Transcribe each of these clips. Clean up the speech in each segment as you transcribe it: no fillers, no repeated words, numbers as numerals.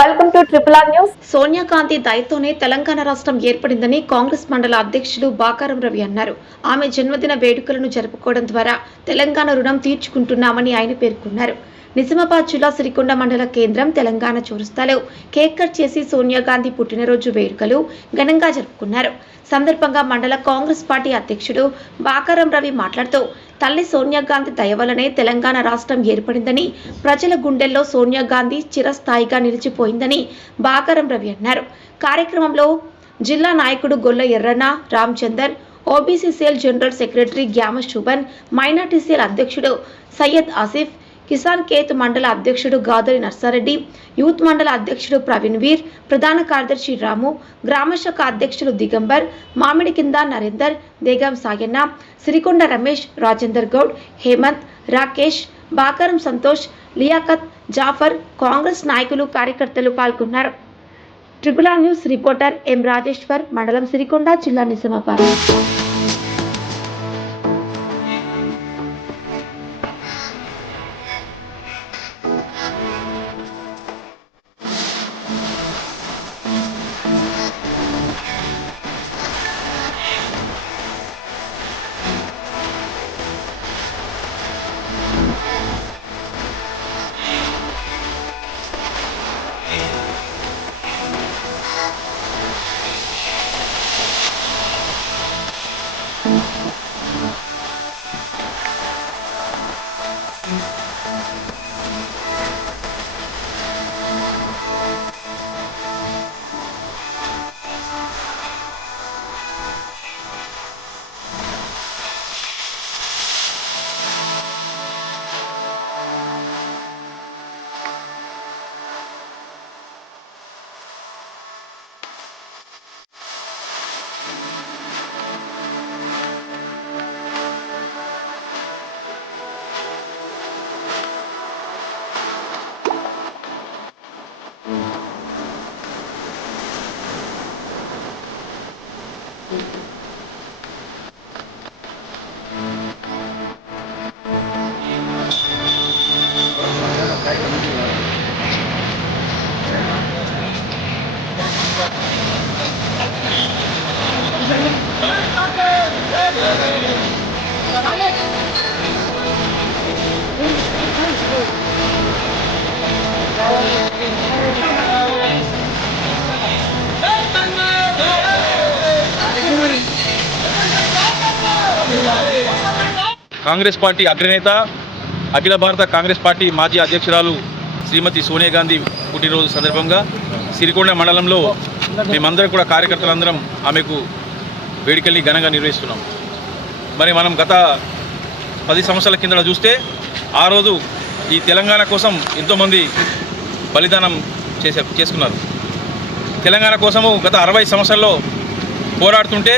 Welcome to triple R news. Sonia Gandhi దయతోనే తెలంగాణ రాష్ట్రం ఏర్పడిందని కాంగ్రెస్ మండల అధ్యక్షులు బాకారం రవి అన్నారు. ఆమె జన్మదిన వేడుకలను జరుపుకోవడం ద్వారా తెలంగాణ రుణం తీర్చుకుంటున్నామని ఆయన పేర్కొన్నారు. నిజామాబాద్ జిల్లా సిరికొండ మండల కేంద్రం తెలంగాణ చౌరస్తాలో కేక్ కట్ చేసి సోనియా గాంధీ పుట్టినరోజు వేడుకలు ఘనంగా జరుపుకున్నారు. సందర్భంగా మండల కాంగ్రెస్ పార్టీ అధ్యక్షుడు బాకారం రవి మాట్లాడుతూ తల్లి సోనియా గాంధీ దయ వల్లనే తెలంగాణ రాష్ట్రం ఏర్పడిందని, ప్రజల గుండెల్లో సోనియా గాంధీ చిరస్థాయిగా నిలిచిపోయిందని బాకారం రవి అన్నారు. కార్యక్రమంలో జిల్లా నాయకుడు Golla Erranna, Ramachandar, OBC cell general secretary Gyama Shuban, minority cell అధ్యక్షుడు సయ్యద్ ఆసిఫ్, కిసాన్ కేత్ మండల అధ్యక్షుడు గాదరి నర్సారెడ్డి, యూత్ మండల అధ్యక్షుడు ప్రవీణ్ వీర్, ప్రధాన కార్యదర్శి రాము, గ్రామశాఖ అధ్యక్షులు దిగంబర్, మామిడి కింద నరేందర్, దేగం సాయన్న, సిరికొండ రమేష్, రాజేందర్ గౌడ్, హేమంత్, రాకేష్, బాకారం సంతోష్, లియాకత్, జాఫర్, కాంగ్రెస్ నాయకులు కార్యకర్తలు పాల్గొన్నారు. ట్రిపుల్ ఆర్ న్యూస్ రిపోర్టర్ ఎం రాజేశ్వర్, మండలం సిరికొండ, జిల్లా నిజామాబాద్. కాంగ్రెస్ పార్టీ అగ్రనేత, అఖిల భారత కాంగ్రెస్ పార్టీ మాజీ అధ్యక్షురాలు శ్రీమతి సోనియా గాంధీ పుట్టినరోజు సందర్భంగా సిరికొండ మండలంలో మేమందరం కూడా కార్యకర్తలందరం ఆమెకు వేడుకల్ని ఘనంగా నిర్వహిస్తున్నాం. మరి మనం గత 10 సంవత్సరాల కింద చూస్తే ఆ రోజు ఈ తెలంగాణ కోసం ఎంతోమంది బలిదానం చేసుకున్నారు. తెలంగాణ కోసము గత 60 సంవత్సరాల్లో పోరాడుతుంటే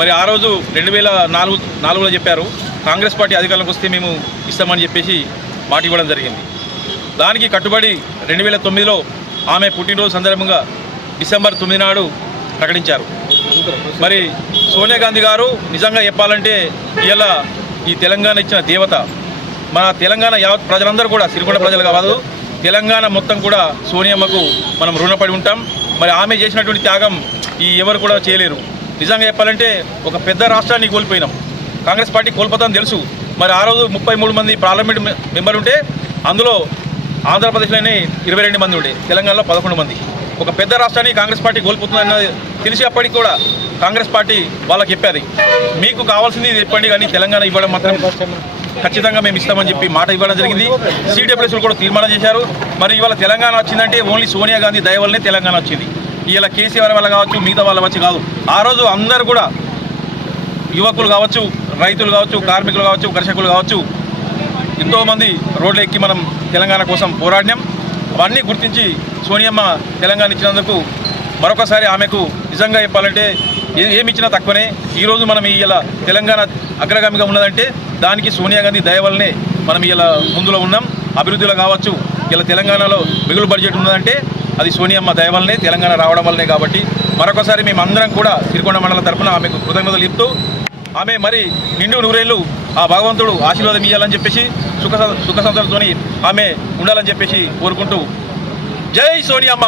మరి ఆ రోజు 2004లో చెప్పారు, కాంగ్రెస్ పార్టీ అధికారంలోకి వస్తే మేము ఇస్తామని చెప్పేసి మాట ఇవ్వడం జరిగింది. దానికి కట్టుబడి 2009లో ఆమె పుట్టినరోజు సందర్భంగా డిసెంబర్ 9 నాడు ప్రకటించారు. మరి సోనియా గాంధీ గారు నిజంగా చెప్పాలంటే ఇలా ఈ తెలంగాణ ఇచ్చిన దేవత. మన తెలంగాణ యావత్ ప్రజలందరూ కూడా, సిరికొండ ప్రజలు కాదు, తెలంగాణ మొత్తం కూడా సోనియమ్మకు మనం రుణపడి ఉంటాం. మరి ఆమె చేసినటువంటి త్యాగం ఎవరు కూడా చేయలేరు. నిజంగా చెప్పాలంటే ఒక పెద్ద రాష్ట్రాన్ని కోల్పోయినాం. కాంగ్రెస్ పార్టీ కోల్పోతామని తెలుసు. మరి ఆ రోజు 33 మంది పార్లమెంట్ మెంబర్లు ఉంటే అందులో ఆంధ్రప్రదేశ్లోనే 22 మంది ఉండే, తెలంగాణలో 11 మంది. ఒక పెద్ద రాష్ట్రాన్ని కాంగ్రెస్ పార్టీ కోల్పోతుందన్నది తెలిసేప్పటికి కూడా కాంగ్రెస్ పార్టీ వాళ్ళకి చెప్పేది, మీకు కావాల్సింది చెప్పండి కానీ తెలంగాణ ఇవ్వడం మాత్రం ఖచ్చితంగా మేము ఇస్తామని చెప్పి మాట ఇవ్వడం జరిగింది. CWSలు కూడా తీర్మానం చేశారు. మరి ఇవాళ తెలంగాణ వచ్చిందంటే ఓన్లీ సోనియా గాంధీ దయ వల్లనే తెలంగాణ వచ్చింది. ఇలా కేసీఆర్ వల్ల కావచ్చు, మిగతా వాళ్ళ వచ్చి కాదు. ఆ రోజు అందరూ కూడా యువకులు కావచ్చు, రైతులు కావచ్చు, కార్మికులు కావచ్చు, కర్షకులు కావచ్చు, ఎంతోమంది రోడ్లు ఎక్కి మనం తెలంగాణ కోసం పోరాడినాం. అవన్నీ గుర్తించి సోనియమ్మ తెలంగాణ ఇచ్చినందుకు మరొకసారి ఆమెకు నిజంగా చెప్పాలంటే ఏమి ఇచ్చినా తక్కువనే. ఈరోజు మనం ఇలా తెలంగాణ అగ్రగామిగా ఉన్నదంటే దానికి సోనియా గాంధీ దయ వల్లనే మనం ఇలా ముందులో ఉన్నాం. అభివృద్ధిలో కావచ్చు, ఇలా తెలంగాణలో మిగులు బడ్జెట్ ఉన్నదంటే అది సోనియమ్మ దయ వల్లనే, తెలంగాణ రావడం వల్లనే. కాబట్టి మరొకసారి మేమందరం కూడా సిరికొండ మండలం తరఫున ఆమెకు కృతజ్ఞతలు చెప్తూ, ఆమె మరి నిండు నూరేళ్ళు ఆ భగవంతుడు ఆశీర్వాదం ఇవ్వాలని చెప్పేసి, సుఖ సంతోషంతో ఆమె ఉండాలని చెప్పేసి కోరుకుంటూ జై సోనియమ్మ.